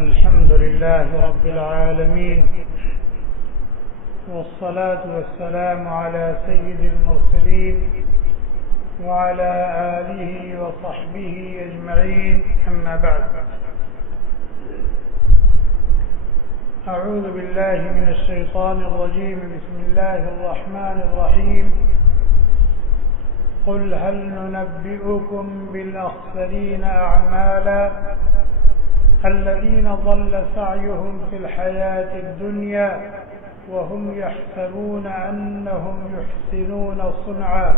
الحمد لله رب العالمين، والصلاة والسلام على سيد المرسلين وعلى آله وصحبه أجمعين، أما بعد. أعوذ بالله من الشيطان الرجيم، بسم الله الرحمن الرحيم. قل هل ننبئكم بالأخسرين أعمالا الذين ضل سعيهم في الحياة الدنيا وهم يحسبون أنهم يحسنون صنعا.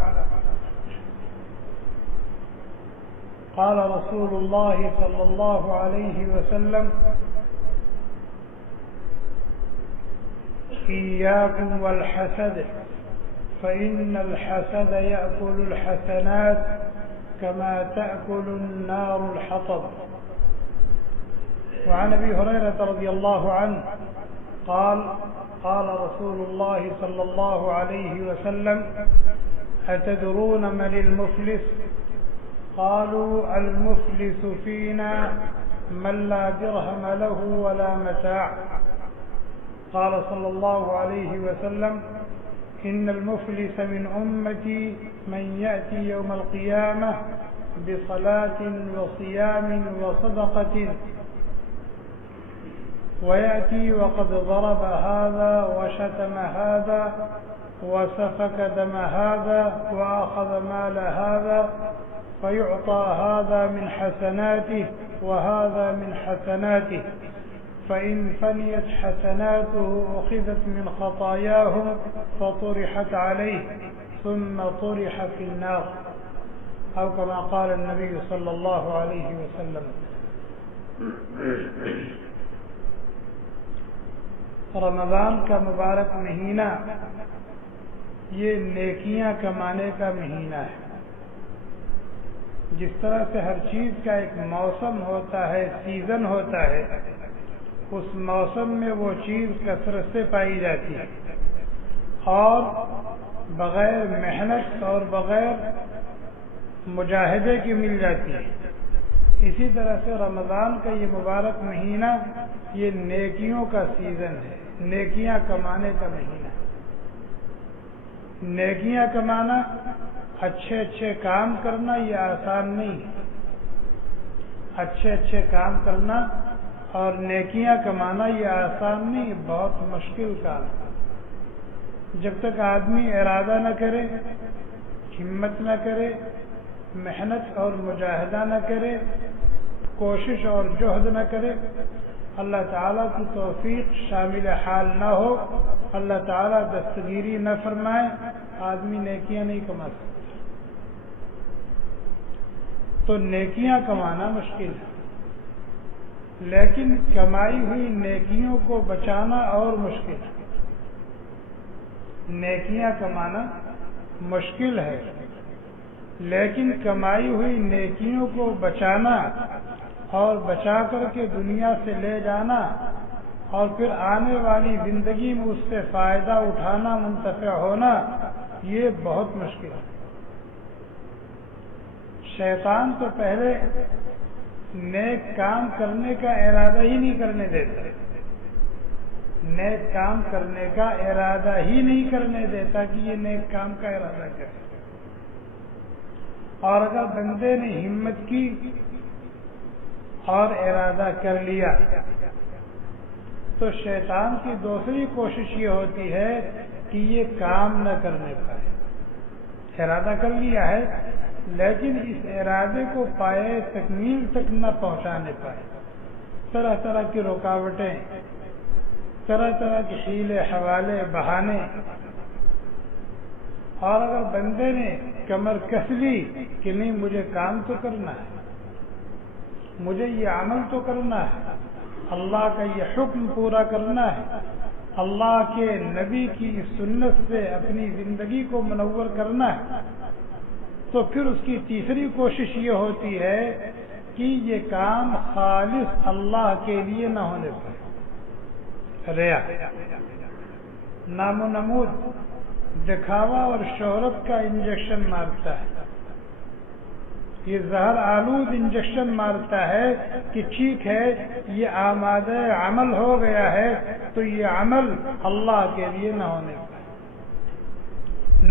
قال رسول الله صلى الله عليه وسلم: إياكم والحسد فإن الحسد يأكل الحسنات كما تأكل النار الحطب. وعن أبي هريرة رضي الله عنه قال: قال رسول الله صلى الله عليه وسلم: أتدرون من المفلس؟ قالوا: المفلس فينا من لا درهم له ولا متاع. قال صلى الله عليه وسلم: إن المفلس من أمتي من يأتي يوم القيامة بصلاة وصيام وصدقة ويأتي وقد ضرب هذا وشتم هذا وسفك دم هذا وأخذ مال هذا، فيعطى هذا من حسناته وهذا من حسناته، فإن فنيت حسناته أخذت من خطاياهم فطرحت عليه ثم طرح في النار، أو كما قال النبي صلى الله عليه وسلم. رمضان کا مبارک مہینہ یہ نیکیاں کمانے کا مہینہ ہے. جس طرح سے ہر چیز کا ایک موسم ہوتا ہے، سیزن ہوتا ہے، اس موسم میں وہ چیز کثرت سے پائی جاتی ہے اور بغیر محنت اور بغیر مجاہدے کی مل جاتی ہے. اسی طرح سے رمضان کا یہ مبارک مہینہ یہ نیکیوں کا سیزن ہے، نیکیاں کمانے کا مہینہ. نیکیاں کمانا، اچھے اچھے کام کرنا یہ آسان نہیں ہے. اچھے اچھے کام کرنا اور نیکیاں کمانا یہ آسان نہیں، بہت مشکل کام ہے. جب تک آدمی ارادہ نہ کرے، ہمت نہ کرے، محنت اور مجاہدہ نہ کرے، کوشش اور جہد نہ کرے، اللہ تعالیٰ کی توفیق شامل حال نہ ہو، اللہ تعالیٰ دستگیری نہ فرمائے، آدمی نیکیاں نہیں کما سکتا. تو نیکیاں کمانا مشکل ہے، لیکن کمائی ہوئی نیکیوں کو بچانا اور مشکل ہے. نیکیاں کمانا مشکل ہے، لیکن کمائی ہوئی نیکیوں کو بچانا اور بچا کر کے دنیا سے لے جانا اور پھر آنے والی زندگی میں اس سے فائدہ اٹھانا، منتفع ہونا، یہ بہت مشکل ہے. شیطان تو پہلے نیک کام کرنے کا ارادہ ہی نہیں کرنے دیتا، نیک کام کرنے کا ارادہ ہی نہیں کرنے دیتا کہ یہ نیک کام کا ارادہ کرے. اور اگر بندے نے ہمت کی اور ارادہ کر لیا تو شیطان کی دوسری کوشش یہ ہوتی ہے کہ یہ کام نہ کرنے پائے. ارادہ کر لیا ہے لیکن اس ارادے کو پائے تکمیل تک نہ پہنچانے پائے. طرح طرح کی رکاوٹیں، طرح طرح کے حیلے حوالے، بہانے. اور اگر بندے نے کمر کس لی کہ نہیں مجھے کام تو کرنا ہے، مجھے یہ عمل تو کرنا ہے، اللہ کا یہ حکم پورا کرنا ہے، اللہ کے نبی کی سنت سے اپنی زندگی کو منور کرنا ہے، تو پھر اس کی تیسری کوشش یہ ہوتی ہے کہ یہ کام خالص اللہ کے لیے نہ ہونے پائے. ریا، نام و نمود، دکھاوا اور شہرت کا انجیکشن مارتا ہے. یہ زہر آلود انجیکشن مارتا ہے کہ ٹھیک ہے یہ آمادہ عمل ہو گیا ہے تو یہ عمل اللہ کے لیے نہ ہونے پائے،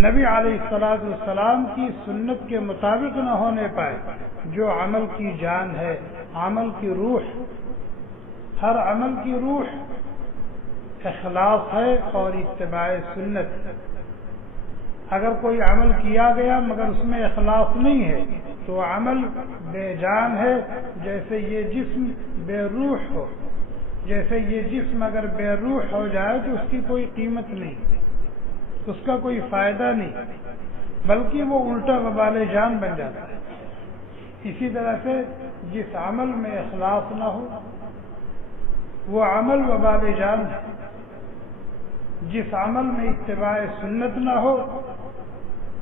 نبی علیہ الصلوۃ والسلام کی سنت کے مطابق نہ ہونے پائے، جو عمل کی جان ہے، عمل کی روح، ہر عمل کی روح اخلاص ہے اور اتباع سنت۔ اگر کوئی عمل کیا گیا مگر اس میں اخلاص نہیں ہے تو عمل بے جان ہے، جیسے یہ جسم بے روح ہو، جیسے یہ جسم اگر بے روح ہو جائے تو اس کی کوئی قیمت نہیں، اس کا کوئی فائدہ نہیں، بلکہ وہ الٹا وبال جان بن جاتا ہے۔ اسی طرح سے جس عمل میں اخلاص نہ ہو وہ عمل وبال جان ہے، جس عمل میں اتباع سنت نہ ہو،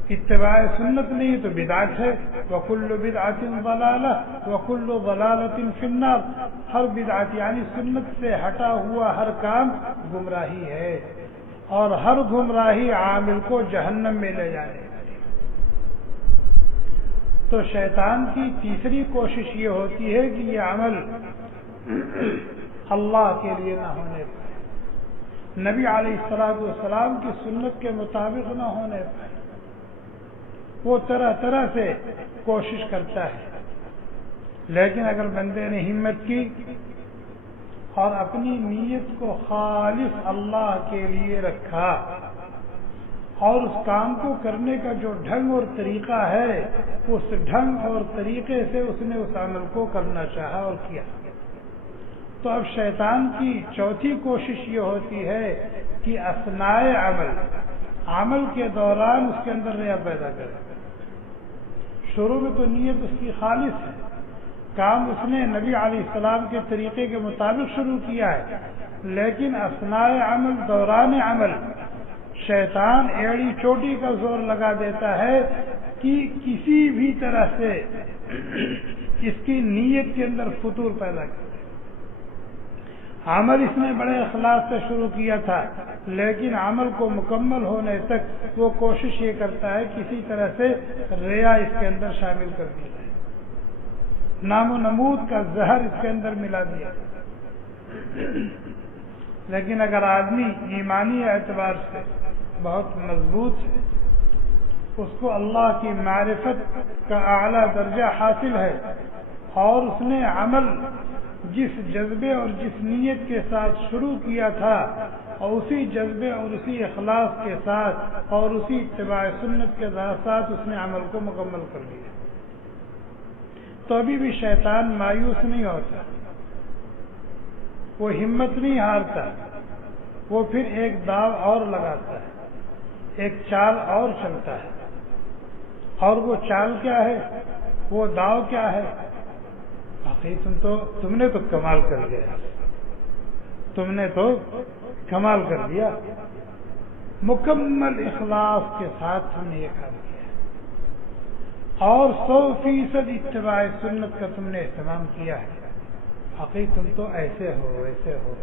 اتباع سنت نہیں تو بدعت ہے، وکل بدعت ضلالہ وکل ضلالۃ فی النار، ہر بدعت یعنی سنت سے ہٹا ہوا ہر کام گمراہی ہے، اور ہر گمراہی عامل کو جہنم میں لے جانے والی۔ تو شیطان کی تیسری کوشش یہ ہوتی ہے کہ یہ عمل اللہ کے لیے نہ ہونے پائے، نبی علیہ الصلوۃ والسلام کی سنت کے مطابق نہ ہونے پائے، وہ طرح طرح سے کوشش کرتا ہے۔ لیکن اگر بندے نے ہمت کی اور اپنی نیت کو خالص اللہ کے لیے رکھا اور اس کام کو کرنے کا جو ڈھنگ اور طریقہ ہے اس ڈھنگ اور طریقے سے اس نے اس عمل کو کرنا چاہا اور کیا، تو اب شیطان کی چوتھی کوشش یہ ہوتی ہے کہ اثناء عمل کے دوران اس کے اندر ریا پیدا کرے۔ شروع میں تو نیت اس کی خالص ہے، کام اس نے نبی علیہ السلام کے طریقے کے مطابق شروع کیا ہے، لیکن اثناء عمل، دوران عمل، شیطان ایڑی چوٹی کا زور لگا دیتا ہے کہ کسی بھی طرح سے اس کی نیت کے اندر فطور پیدا کرے۔ عمل اس نے بڑے اخلاص سے شروع کیا تھا، لیکن عمل کو مکمل ہونے تک وہ کوشش یہ کرتا ہے کسی طرح سے ریا اس کے اندر شامل کر دی جائے، نام و نمود کا زہر اس کے اندر ملا دیا۔ لیکن اگر آدمی ایمانی اعتبار سے بہت مضبوط ہے، اس کو اللہ کی معرفت کا اعلیٰ درجہ حاصل ہے، اور اس نے عمل جس جذبے اور جس نیت کے ساتھ شروع کیا تھا اور اسی جذبے اور اسی اخلاص کے ساتھ اور اسی اتباع سنت کے ساتھ اس نے عمل کو مکمل کر لیا، تو ابھی بھی شیطان مایوس نہیں ہوتا، وہ ہمت نہیں ہارتا، وہ پھر ایک داو اور لگاتا ہے، ایک چال اور چلتا ہے۔ اور وہ چال کیا ہے، وہ داو کیا ہے؟ باقی تم نے تو کمال کر دیا، تم نے تو کمال کر دیا، مکمل اخلاص کے ساتھ تم نے یہ کام کیا اور 100% اتباع سنت کا تم نے اہتمام کیا ہے۔ باقی تم تو ایسے ہو ویسے ہو،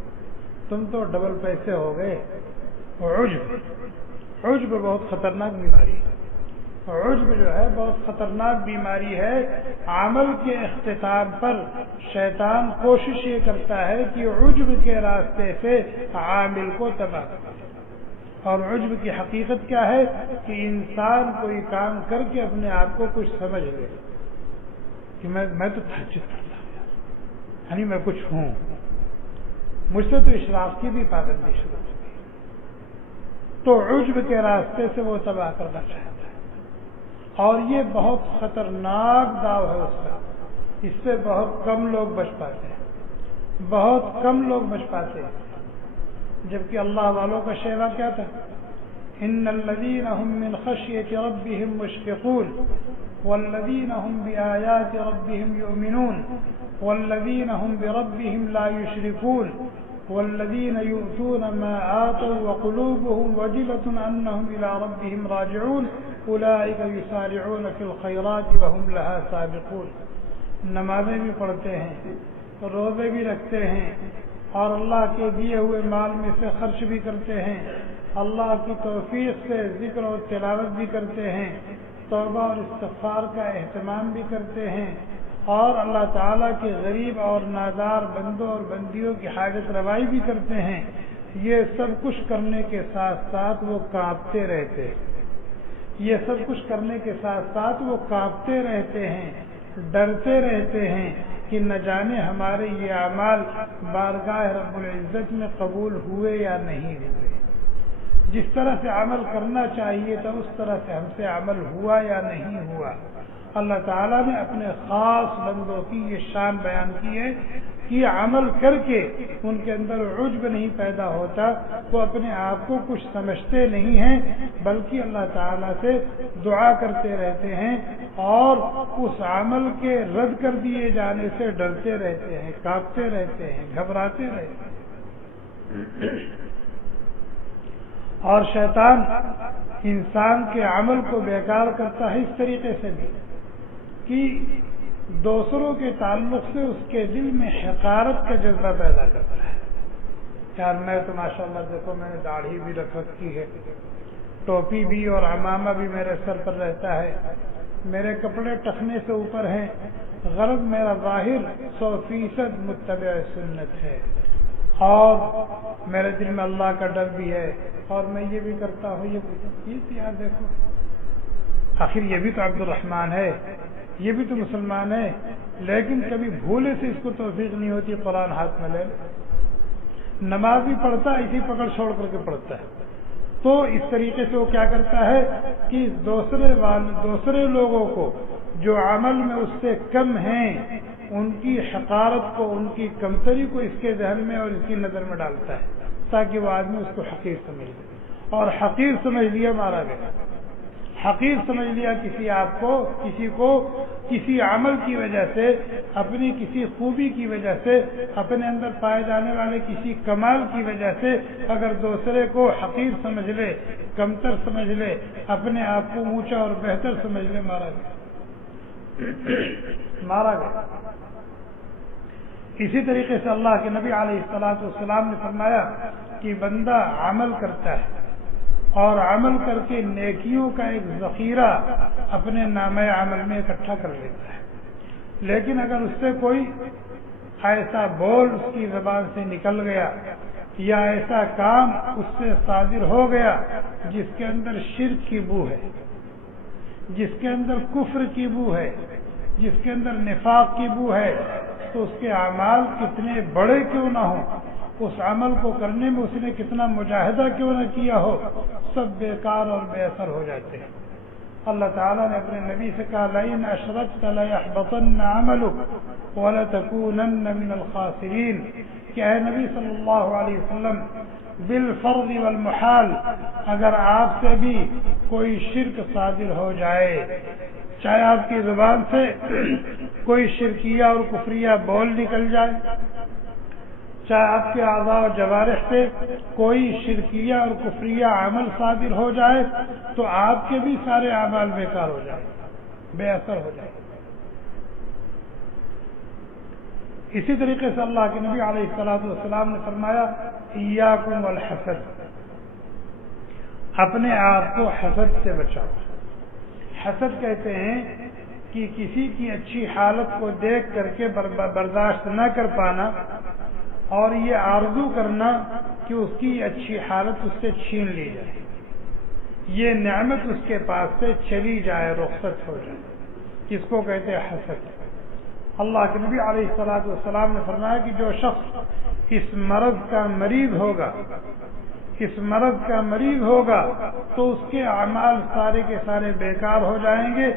تم تو ڈبل پیسے ہو گئے۔ عجب بہت خطرناک بیماری ہے، عجب جو ہے بہت خطرناک بیماری ہے۔ عمل کے اختتام پر شیطان کوشش یہ کرتا ہے کہ عجب کے راستے سے عامل کو تباہ کرے، اور عجب کی حقیقت کیا ہے کہ انسان کوئی کام کر کے اپنے آپ کو کچھ سمجھ لے کہ میں تو تہجد کرتا ہوں، یعنی میں کچھ ہوں، مجھ سے تو اشراق کی بھی پابندی شروع ہو گئی، تو عجب کے راستے سے وہ تباہ کرنا چاہتا ہے۔ اور یہ بہت خطرناک داو ہے اس کا، اس سے بہت کم لوگ بچ پاتے ہیں، بہت کم لوگ بچ پاتے ہیں، جبکہ اللہ والوں کا شیوا کیا تھا؟ ان الذین هم من خشیۃ ربهم مشفقون والذین هم بآیات ربهم یؤمنون والذین هم بربهم لا یشرکون والذین یؤتون ما آتوا وقلوبهم وجلة انهم الى ربهم راجعون اولئک یسارعون فی الخیرات وهم لها سابقون۔ نمازیں بھی پڑھتے ہیں، روزے بھی رکھتے ہیں، اور اللہ کے دیے ہوئے مال میں سے خرچ بھی کرتے ہیں، اللہ کی توفیق سے ذکر و تلاوت بھی کرتے ہیں، توبہ اور استغفار کا اہتمام بھی کرتے ہیں اور اللہ تعالیٰ کے غریب اور نادار بندوں اور بندیوں کی حاجت روائی بھی کرتے ہیں، یہ سب کچھ کرنے کے ساتھ ساتھ وہ کانپتے رہتے ہیں، یہ سب کچھ کرنے کے ساتھ ساتھ وہ کانپتے رہتے ہیں، ڈرتے رہتے ہیں کہ نہ جانے ہمارے یہ اعمال بارگاہ رب العزت میں قبول ہوئے یا نہیں ہوئے، جس طرح سے عمل کرنا چاہیے تھا اس طرح سے ہم سے عمل ہوا یا نہیں ہوا۔ اللہ تعالیٰ نے اپنے خاص بندوں کی یہ شان بیان کی ہے کہ عمل کر کے ان کے اندر عجب نہیں پیدا ہوتا، وہ اپنے آپ کو کچھ سمجھتے نہیں ہیں بلکہ اللہ تعالیٰ سے دعا کرتے رہتے ہیں اور اس عمل کے رد کر دیے جانے سے ڈرتے رہتے ہیں، کانپتے رہتے ہیں، گھبراتے رہتے ہیں۔ اور شیطان انسان کے عمل کو بیکار کرتا ہے اس طریقے سے بھی کہ دوسروں کے تعلق سے اس کے دل میں حقارت کا جذبہ پیدا کرتا ہے۔ یار میں تو ماشاءاللہ دیکھو میں نے داڑھی بھی رکھ رکھی ہے، ٹوپی بھی اور عمامہ بھی میرے سر پر رہتا ہے، میرے کپڑے ٹخنے سے اوپر ہیں، غرض میرا ظاہر 100% متبع سنت ہے اور میرے دل میں اللہ کا ڈر بھی ہے اور میں یہ بھی کرتا ہوں، یہ یار دیکھو آخر یہ بھی تو عبد الرحمن ہے، یہ بھی تو مسلمان ہے، لیکن کبھی بھولے سے اس کو توفیق نہیں ہوتی قرآن ہاتھ میں لے، نماز بھی پڑھتا ہے اسی پکڑ چھوڑ کر کے پڑھتا ہے۔ تو اس طریقے سے وہ کیا کرتا ہے کہ دوسرے لوگوں کو جو عمل میں اس سے کم ہیں ان کی حقارت کو، ان کی کمتری کو اس کے ذہن میں اور اس کی نظر میں ڈالتا ہے تاکہ وہ آدمی اس کو حقیر سمجھ لے، اور حقیر سمجھ لیا مارا گیا، حقیر سمجھ لیا کسی آپ کو، کسی کو کسی عمل کی وجہ سے، اپنی کسی خوبی کی وجہ سے، اپنے اندر پائے جانے والے کسی کمال کی وجہ سے اگر دوسرے کو حقیر سمجھ لے، کمتر سمجھ لے، اپنے آپ کو اونچا اور بہتر سمجھ لے، مارا گیا مارا گیا۔ اسی طریقے سے اللہ کے نبی علیہ الصلوۃ والسلام نے فرمایا کہ بندہ عمل کرتا ہے اور عمل کر کے نیکیوں کا ایک ذخیرہ اپنے نامہ عمل میں اکٹھا کر لیتا ہے، لیکن اگر اس سے کوئی ایسا بول اس کی زبان سے نکل گیا یا ایسا کام اس سے صادر ہو گیا جس کے اندر شرک کی بو ہے، جس کے اندر کفر کی بو ہے، جس کے اندر نفاق کی بو ہے، تو اس کے اعمال کتنے بڑے کیوں نہ ہوں، اس عمل کو کرنے میں اس نے کتنا مجاہدہ کیوں نہ کیا ہو، سب بیکار اور بے اثر ہو جاتے ہیں۔ اللہ تعالیٰ نے اپنے نبی سے کہا لئن اشرکت لیحبطن عملک ولتکونن من الخاسرین، کہ اے نبی صلی اللہ علیہ وسلم بالفرض والمحال اگر آپ سے بھی کوئی شرک صادر ہو جائے، چاہے آپ کی زبان سے کوئی شرکیہ اور کفریہ بول نکل جائے، چاہے آپ کے اعضاء و جوارح سے کوئی شرکیہ اور کفریہ عمل صادر ہو جائے، تو آپ کے بھی سارے اعمال بیکار ہو جائیں، بے اثر ہو جائیں۔ اسی طریقے سے اللہ کے نبی علیہ الصلوۃ والسلام نے فرمایا ایاکم والحسد، اپنے آپ کو حسد سے بچاؤ۔ حسد کہتے ہیں کہ کسی کی اچھی حالت کو دیکھ کر کے برداشت نہ کر پانا اور یہ آرزو کرنا کہ اس کی اچھی حالت اس سے چھین لی جائے، یہ نعمت اس کے پاس سے چلی جائے، رخصت ہو جائے، اس کو کہتے ہیں حسد۔ اللہ کے نبی علیہ الصلوۃ والسلام نے فرمایا کہ جو شخص اس مرض کا مریض ہوگا، اس مرض کا مریض ہوگا تو اس کے اعمال سارے کے سارے بیکار ہو جائیں گے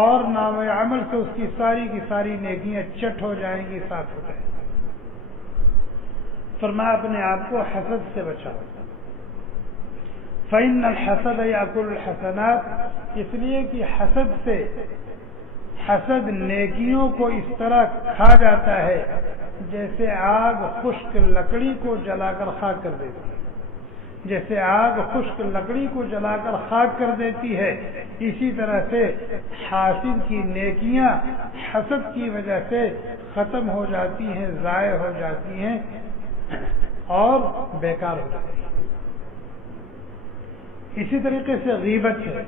اور نام عمل سے اس کی ساری کی ساری نیکیاں چٹ ہو جائیں گی، صاف ہو جائیں گی۔ فرمایا اپنے آپ کو حسد سے بچاؤ۔ فإن الحسد یأکل الحسنات، اس لیے کہ حسد نیکیوں کو اس طرح کھا جاتا ہے جیسے آگ خشک لکڑی کو جلا کر خاک کر دیتی ہے، جیسے آگ خشک لکڑی کو جلا کر خاک کر دیتی ہے، اسی طرح سے حاسد کی نیکیاں حسد کی وجہ سے ختم ہو جاتی ہیں، ضائع ہو جاتی ہیں اور بیکار ہو جاتی ہیں۔ اسی طریقے سے غیبت ہے،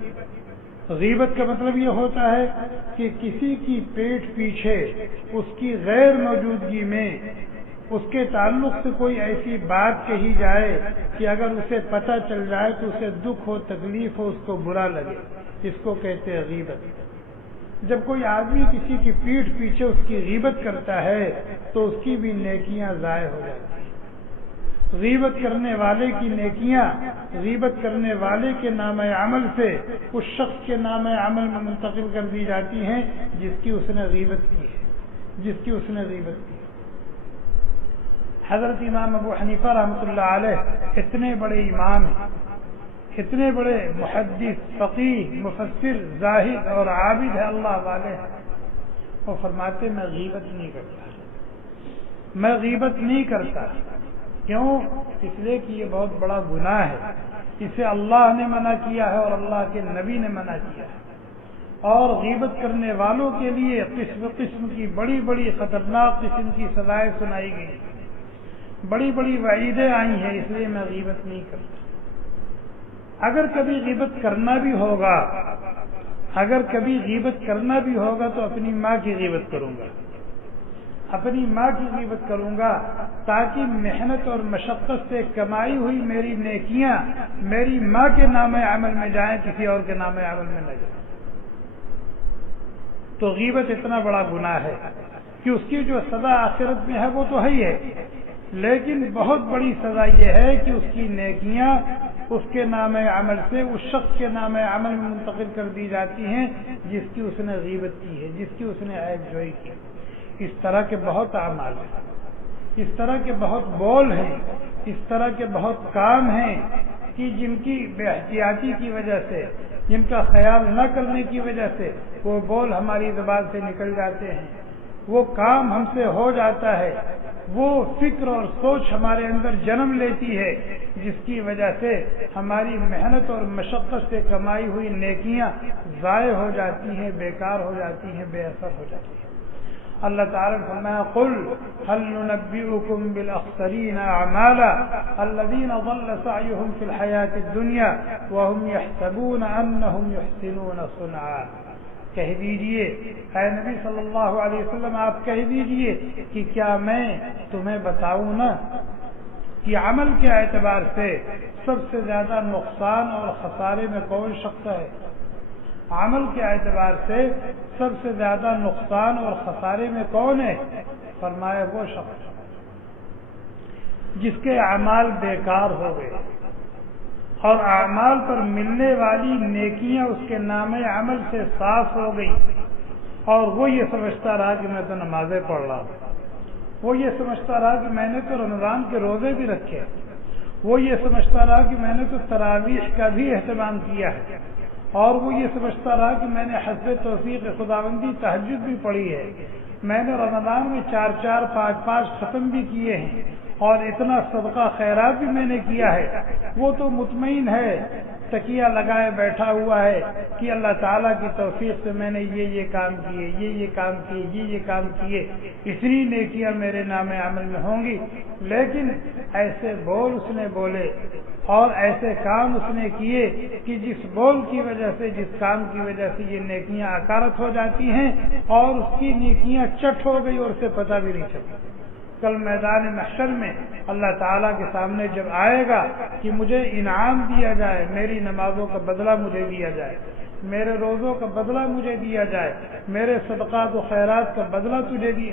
غیبت کا مطلب یہ ہوتا ہے کہ کسی کی پیٹھ پیچھے اس کی غیر موجودگی میں اس کے تعلق سے کوئی ایسی بات کہی جائے کہ اگر اسے پتہ چل جائے تو اسے دکھ ہو، تکلیف ہو، اس کو برا لگے، اس کو کہتے ہیں غیبت۔ جب کوئی آدمی کسی کی پیٹھ پیچھے اس کی غیبت کرتا ہے تو اس کی بھی نیکیاں ضائع ہو جاتی ہیں۔ غیبت کرنے والے کی نیکیاں غیبت کرنے والے کے نام عمل سے اس شخص کے نام عمل میں منتقل کر دی جاتی ہیں جس کی اس نے غیبت کی ہے۔ حضرت امام ابو حنیفہ رحمۃ اللہ علیہ اتنے بڑے امام ہیں، اتنے بڑے محدث، فقیہ، مفسر، زاہد اور عابد ہے، اللہ والے ہیں۔ وہ فرماتے میں غیبت نہیں کرتا۔ کیوں؟ اس لیے کہ یہ بہت بڑا گناہ ہے، اسے اللہ نے منع کیا ہے اور اللہ کے نبی نے منع کیا ہے، اور غیبت کرنے والوں کے لیے قسم قسم کی بڑی بڑی خطرناک قسم کی سزائیں سنائی گئی، بڑی بڑی وعیدیں آئی ہیں، اس لیے میں غیبت نہیں کرتا۔ اگر کبھی غیبت کرنا بھی ہوگا تو اپنی ماں کی غیبت کروں گا، تاکہ محنت اور مشقت سے کمائی ہوئی میری نیکیاں میری ماں کے نام عمل میں جائیں، کسی اور کے نام عمل میں نہ جائیں۔ تو غیبت اتنا بڑا گناہ ہے کہ اس کی جو سزا آخرت میں ہے وہ تو ہے ہی ہے، لیکن بہت بڑی سزا یہ ہے کہ اس کی نیکیاں اس کے نام عمل سے اس شخص کے نام عمل میں منتقل کر دی جاتی ہیں جس کی اس نے غیبت کی ہے، جس کی اس نے عیب جوئی کی۔ اس طرح کے بہت اعمال ہیں، اس طرح کے بہت بول ہیں، اس طرح کے بہت کام ہیں کہ جن کی بے احتیاطی کی وجہ سے، جن کا خیال نہ کرنے کی وجہ سے وہ بول ہماری زبان سے نکل جاتے ہیں، وہ کام ہم سے ہو جاتا ہے، وہ فکر اور سوچ ہمارے اندر جنم لیتی ہے جس کی وجہ سے ہماری محنت اور مشقت سے کمائی ہوئی نیکیاں ضائع ہو جاتی ہیں، بیکار ہو جاتی ہیں، بے اثر ہو جاتی ہیں۔ اللہ تعالیٰ نے فرمایا قل هل ننبئكم بالاخسرین اعمالا الذین ضل سعیهم فی الحیاۃ الدنیا وهم یحسبون انهم یحسنون صنعا۔ کہہ دیجئے اے نبی صلی اللہ علیہ وسلم، آپ کہہ دیجئے کہ کیا میں تمہیں بتاؤں نا کہ عمل کے اعتبار سے سب سے زیادہ نقصان اور خسارے میں کون شخص ہے؟ عمل کے اعتبار سے سب سے زیادہ نقصان اور خسارے میں کون ہے؟ فرمایا وہ شخص جس کے اعمال بیکار ہو گئے اور اعمال پر ملنے والی نیکیاں اس کے نام عمل سے صاف ہو گئی، اور وہ یہ سمجھتا رہا کہ میں تو نمازیں پڑھ رہا ہوں، وہ یہ سمجھتا رہا کہ میں نے تو رمضان کے روزے بھی رکھے، وہ یہ سمجھتا رہا کہ میں نے تو تراویح کا بھی اہتمام کیا ہے، اور وہ یہ سمجھتا رہا کہ میں نے حسب توفیق خداوندی تہجد بھی پڑھی ہے، میں نے رمضان میں 4 5 ختم بھی کیے ہیں، اور اتنا صدقہ خیرات بھی میں نے کیا ہے۔ وہ تو مطمئن ہے، تکیہ لگائے بیٹھا ہوا ہے کہ اللہ تعالیٰ کی توفیق سے میں نے یہ کام کیے، یہ کام کیے، یہ کام کیے، اتنی نیکیاں میرے نام عمل میں ہوں گی۔ لیکن ایسے بول اس نے بولے اور ایسے کام اس نے کیے کہ جس بول کی وجہ سے، جس کام کی وجہ سے یہ نیکیاں اکارت ہو جاتی ہیں، اور اس کی نیکیاں چٹ ہو گئی اور اسے پتہ بھی نہیں چلا۔ کل میدان محشر میں اللہ تعالیٰ کے سامنے جب آئے گا کہ مجھے انعام دیا جائے، میری نمازوں کا بدلہ مجھے دیا جائے، میرے روزوں کا بدلہ مجھے دیا جائے، میرے صدقات و خیرات کا بدلہ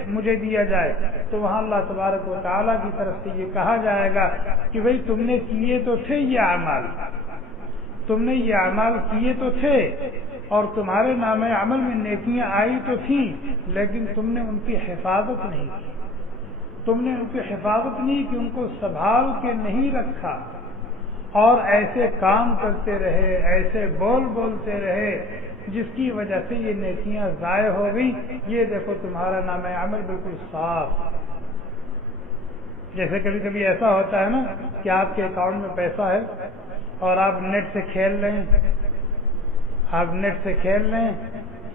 مجھے دیا جائے، تو وہاں اللہ تبارک و تعالیٰ کی طرف سے یہ کہا جائے گا کہ بھئی تم نے کیے تو تھے یہ اعمال، تم نے یہ اعمال کیے تو تھے، اور تمہارے نام عمل میں نیکیاں آئی تو تھیں، لیکن تم نے ان کی حفاظت نہیں کی، تم نے ان کی حفاظت نہیں کی، ان کو سنبھال کے نہیں رکھا، اور ایسے کام کرتے رہے، ایسے بولتے رہے جس کی وجہ سے یہ نیکیاں ضائع ہو گئی۔ یہ دیکھو تمہارا نام عمل بالکل صاف۔ جیسے کبھی کبھی ایسا ہوتا ہے نا کہ آپ کے اکاؤنٹ میں پیسہ ہے اور آپ نیٹ سے کھیل رہے ہیں،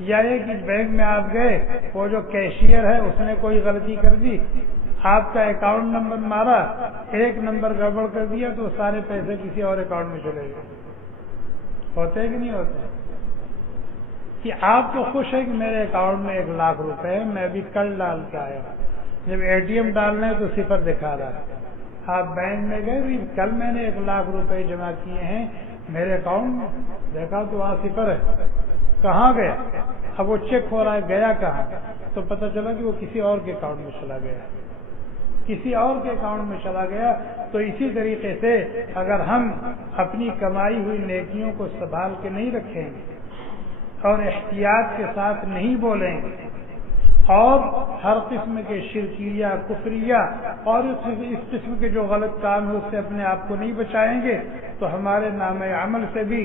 یا یہ کہ بینک میں آپ گئے، وہ جو کیشیئر ہے اس نے کوئی غلطی کر دی، آپ کا اکاؤنٹ نمبر مارا، ایک نمبر گڑبڑ کر دیا تو سارے پیسے کسی اور اکاؤنٹ میں چلے گئے۔ ہوتے کہ نہیں ہوتے؟ کہ آپ تو خوش ہیں کہ میرے اکاؤنٹ میں 1 لاکھ روپے ہے، میں بھی کل ڈال کے آیا ہوں، جب اے ٹی ایم ڈالنا ہے تو 0 دکھا رہا ہے۔ آپ بینک میں گئے بھی کل میں نے 1 لاکھ روپے جمع کیے ہیں میرے اکاؤنٹ میں، دیکھا تو وہاں 0 ہے، کہاں گیا؟ اب وہ چیک ہو رہا ہے گیا کہاں، تو پتہ چلا کہ وہ کسی اور کے اکاؤنٹ میں چلا گیا، کسی اور کے اکاؤنٹ میں چلا گیا۔ تو اسی طریقے سے اگر ہم اپنی کمائی ہوئی نیکیوں کو سنبھال کے نہیں رکھیں گے اور احتیاط کے ساتھ نہیں بولیں گے اور ہر قسم کے شرکیہ کفریہ اور اس قسم کے جو غلط کام ہے اس سے اپنے آپ کو نہیں بچائیں گے تو ہمارے نام عمل سے بھی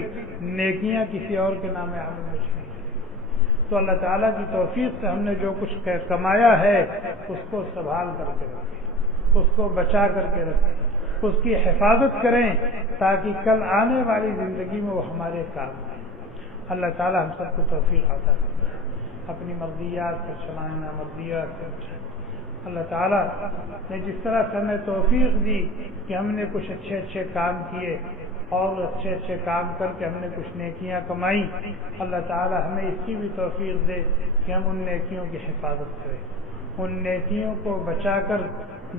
نیکیاں کسی اور کے نام عمل میں چلیں گی۔ تو اللہ تعالیٰ کی توفیق سے ہم نے جو کچھ کمایا ہے اس کو سنبھال کر کے رکھیں، اس کو بچا کر کے رکھیں، اس کی حفاظت کریں تاکہ کل آنے والی زندگی میں وہ ہمارے کام آئے۔ اللہ تعالیٰ ہم سب کو توفیق عطا کرے، اپنی مرضیات پر چلائیں، نامرضیات پر چلائیں۔ اللہ تعالیٰ نے جس طرح سے ہمیں توفیق دی کہ ہم نے کچھ اچھے کام کیے اور اچھے کام کر کے ہم نے کچھ نیکیاں کمائی، اللہ تعالیٰ ہمیں اس کی بھی توفیق دے کہ ہم ان نیکیوں کی حفاظت کریں، ان نیکیوں کو بچا کر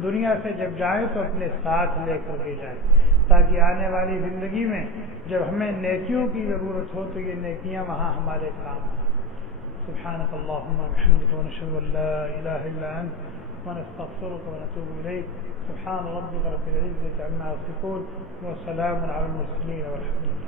دنیا سے جب جائیں تو اپنے ساتھ لے کر کے جائیں، تاکہ آنے والی زندگی میں جب ہمیں نیکیوں کی ضرورت ہو تو یہ نیکیاں وہاں ہمارے کام آئیں۔ سبحانك اللهم وبحمدك ونشهد ان لا اله الا انت ونستغفرك ونتوب اليك۔ سبحان ربك رب العزة عما يصفون وسلام على المرسلين والحمد لله۔